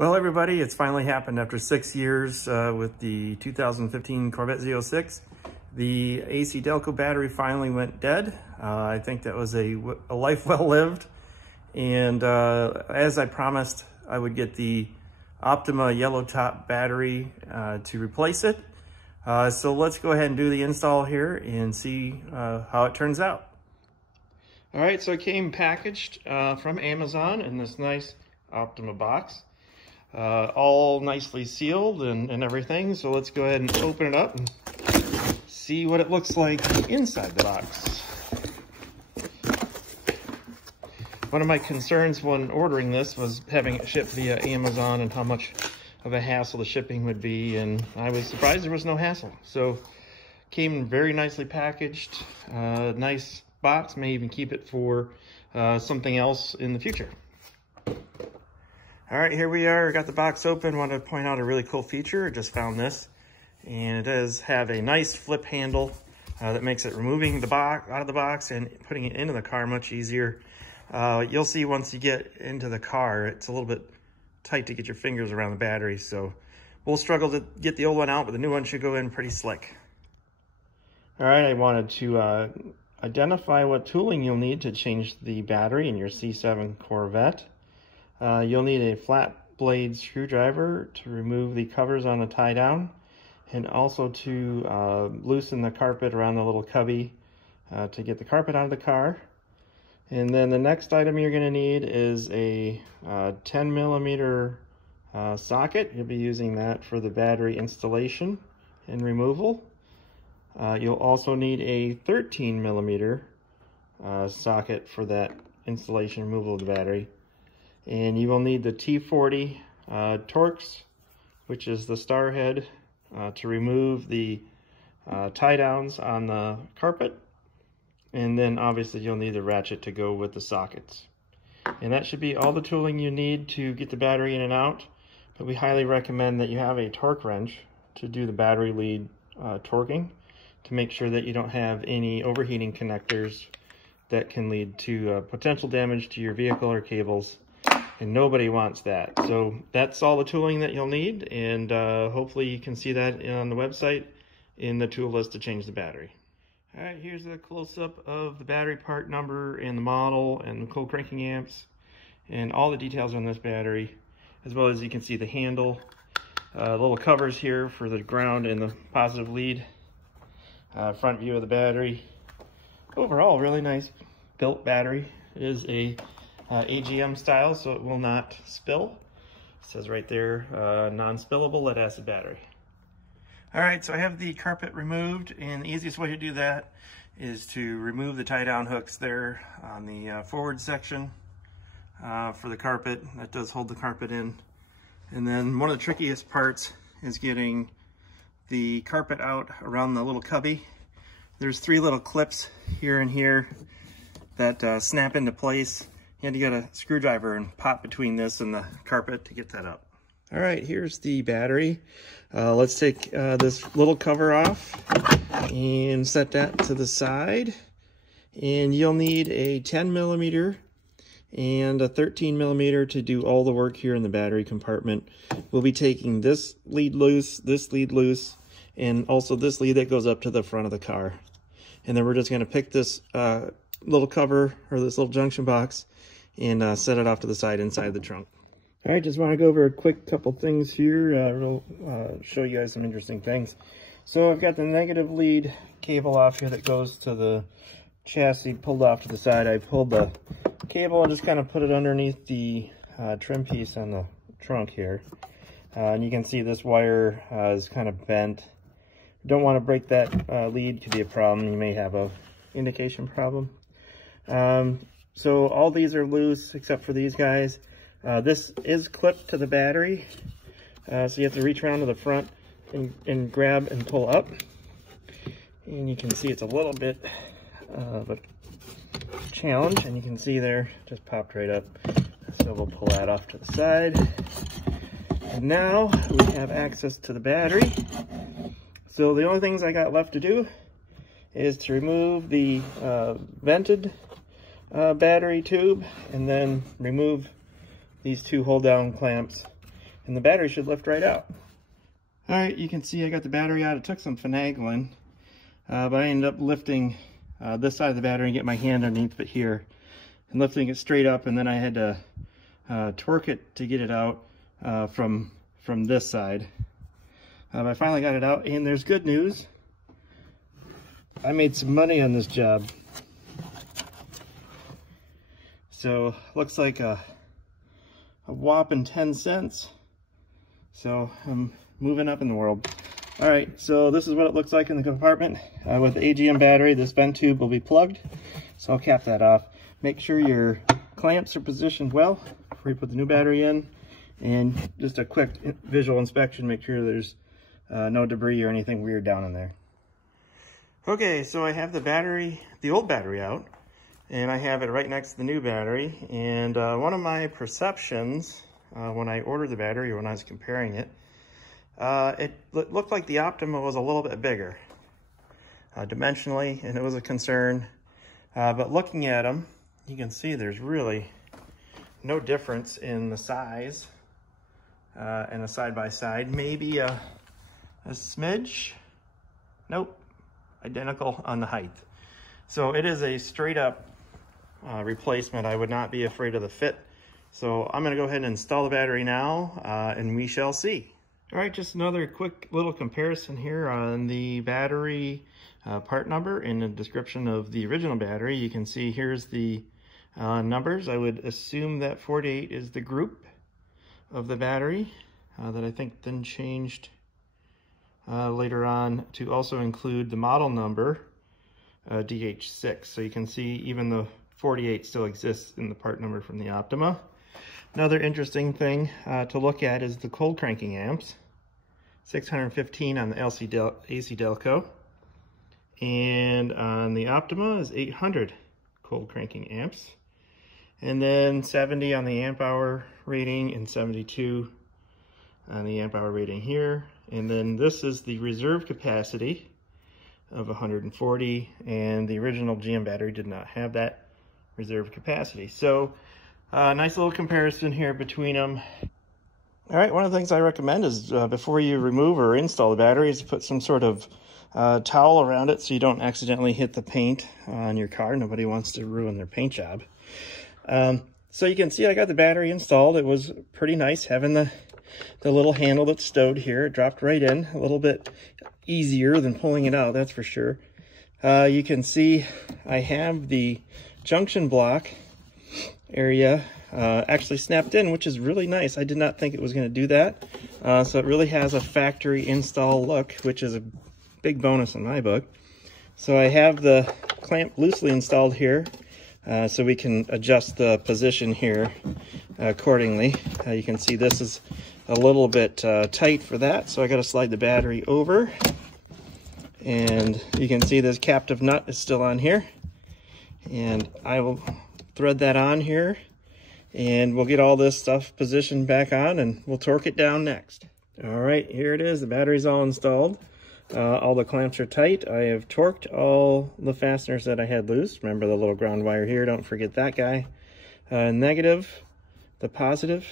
Well, everybody, it's finally happened after 6 years with the 2015 Corvette Z06. The AC Delco battery finally went dead. I think that was a life well lived. And as I promised, I would get the Optima yellow top battery to replace it. So let's go ahead and do the install here and see how it turns out. All right, so it came packaged from Amazon in this nice Optima box. All nicely sealed and everything. So let's go ahead and open it up and see what it looks like inside the box. One of my concerns when ordering this was having it shipped via Amazon and how much of a hassle the shipping would be, and I was surprised there was no hassle. So came very nicely packaged, nice box, may even keep it for something else in the future. All right, here we are. Got the box open. Want to point out a really cool feature. I just found this, and it does have a nice flip handle that makes it removing the box out of the box and putting it into the car much easier. You'll see once you get into the car, it's a little bit tight to get your fingers around the battery, so we'll struggle to get the old one out, but the new one should go in pretty slick. All right, I wanted to identify what tooling you'll need to change the battery in your C7 Corvette. You'll need a flat blade screwdriver to remove the covers on the tie down, and also to loosen the carpet around the little cubby to get the carpet out of the car. And then the next item you're going to need is a 10 millimeter socket. You'll be using that for the battery installation and removal. You'll also need a 13 millimeter socket for that installation removal of the battery. And you will need the T40 Torx, which is the star head, to remove the tie downs on the carpet. And then obviously you'll need the ratchet to go with the sockets. And that should be all the tooling you need to get the battery in and out. But we highly recommend that you have a torque wrench to do the battery lead torquing, to make sure that you don't have any overheating connectors that can lead to potential damage to your vehicle or cables. And nobody wants that. So that's all the tooling that you'll need, and hopefully you can see that on the website in the tool list to change the battery. All right, here's a close-up of the battery part number and the model and the cold cranking amps and all the details on this battery, as well as you can see the handle, little covers here for the ground and the positive lead, front view of the battery. Overall, really nice built battery. It is a AGM style, so it will not spill. It says right there, non-spillable lead acid battery. All right, so I have the carpet removed, and the easiest way to do that is to remove the tie-down hooks there on the forward section for the carpet. That does hold the carpet in. And then one of the trickiest parts is getting the carpet out around the little cubby. There's 3 little clips here and here that snap into place. You had to get a screwdriver and pop between this and the carpet to get that up. All right, here's the battery. Let's take this little cover off and set that to the side. And you'll need a 10 millimeter and a 13 millimeter to do all the work here in the battery compartment. We'll be taking this lead loose, and also this lead that goes up to the front of the car. And then we're just gonna pick this little cover, or this little junction box, and set it off to the side inside the trunk. All right, just want to go over a quick couple things here. Show you guys some interesting things. So I've got the negative lead cable off here that goes to the chassis pulled off to the side. I pulled the cable and just kind of put it underneath the trim piece on the trunk here. And you can see this wire is kind of bent. Don't want to break that lead, could be a problem. You may have a indication problem. So all these are loose except for these guys. This is clipped to the battery, so you have to reach around to the front and grab and pull up. And you can see it's a little bit of a challenge, and you can see there, just popped right up. So we'll pull that off to the side. And now we have access to the battery. So the only things I got left to do is to remove the vented battery tube, and then remove these 2 hold down clamps and the battery should lift right out. All right, you can see I got the battery out. It took some finagling, but I ended up lifting this side of the battery and get my hand underneath it here and lifting it straight up, and then I had to torque it to get it out from this side. I finally got it out, and there's good news. I made some money on this job. So looks like a whopping 10 cents. So I'm moving up in the world. All right, so this is what it looks like in the compartment. With the AGM battery, this vent tube will be plugged. So I'll cap that off. Make sure your clamps are positioned well before you put the new battery in. And just a quick visual inspection, make sure there's no debris or anything weird down in there. Okay, so I have the old battery out, and I have it right next to the new battery. And one of my perceptions when I ordered the battery, or when I was comparing it, it looked like the Optima was a little bit bigger dimensionally, and it was a concern. But looking at them, you can see there's really no difference in the size and a side-by-side. Maybe a smidge. Nope, identical on the height. So it is a straight-up replacement. I would not be afraid of the fit. So I'm going to go ahead and install the battery now, and we shall see. All right, just another quick little comparison here on the battery part number in the description of the original battery. You can see here's the numbers. I would assume that 48 is the group of the battery that I think then changed later on to also include the model number, DH6. So you can see even the 48 still exists in the part number from the Optima. Another interesting thing to look at is the cold cranking amps. 615 on the AC Delco. And on the Optima is 800 cold cranking amps. And then 70 on the amp hour rating and 72 on the amp hour rating here. And then this is the reserve capacity of 140, and the original GM battery did not have that reserve capacity. So nice little comparison here between them. All right, one of the things I recommend is before you remove or install the battery is to put some sort of towel around it so you don't accidentally hit the paint on your car. Nobody wants to ruin their paint job. So you can see I got the battery installed. It was pretty nice having the little handle that's stowed here. It dropped right in, a little bit easier than pulling it out, that's for sure. You can see I have the junction block area actually snapped in, which is really nice. I did not think it was going to do that. So it really has a factory install look, which is a big bonus in my book. So I have the clamp loosely installed here, so we can adjust the position here accordingly. You can see this is a little bit tight for that, so I got to slide the battery over. And you can see this captive nut is still on here. And I will thread that on here, and we'll get all this stuff positioned back on, and we'll torque it down next. All right, here it is. The battery's all installed. All the clamps are tight. I have torqued all the fasteners that I had loose. Remember the little ground wire here, don't forget that guy. Negative, the positive,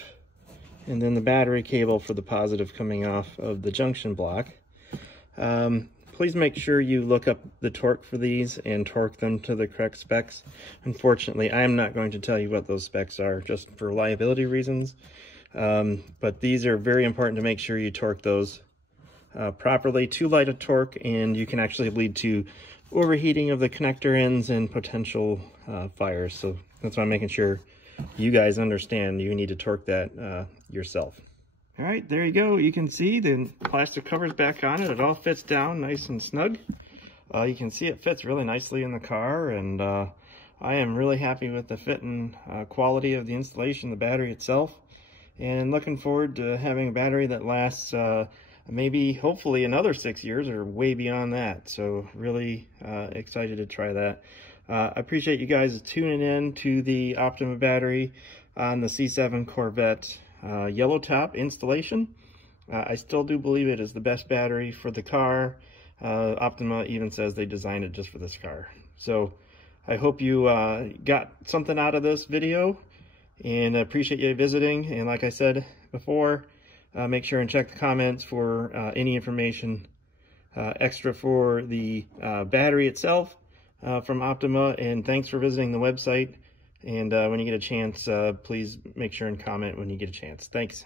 and then the battery cable for the positive coming off of the junction block. Please make sure you look up the torque for these and torque them to the correct specs. Unfortunately, I'm not going to tell you what those specs are just for liability reasons. But these are very important to make sure you torque those properly. Too light a torque and you can actually lead to overheating of the connector ends and potential fires. So that's why I'm making sure you guys understand you need to torque that yourself. All right, there you go. You can see the plastic cover's back on it. It all fits down nice and snug. You can see it fits really nicely in the car, and I am really happy with the fit and quality of the installation, the battery itself, and looking forward to having a battery that lasts maybe, hopefully, another 6 years or way beyond that. So really excited to try that. I appreciate you guys tuning in to the Optima battery on the C7 Corvette yellow top installation. I still do believe it is the best battery for the car. Optima even says they designed it just for this car. So I hope you got something out of this video, and I appreciate you visiting. And like I said before, make sure and check the comments for any information extra for the battery itself from Optima. And thanks for visiting the website. And when you get a chance, please make sure and comment when you get a chance. Thanks.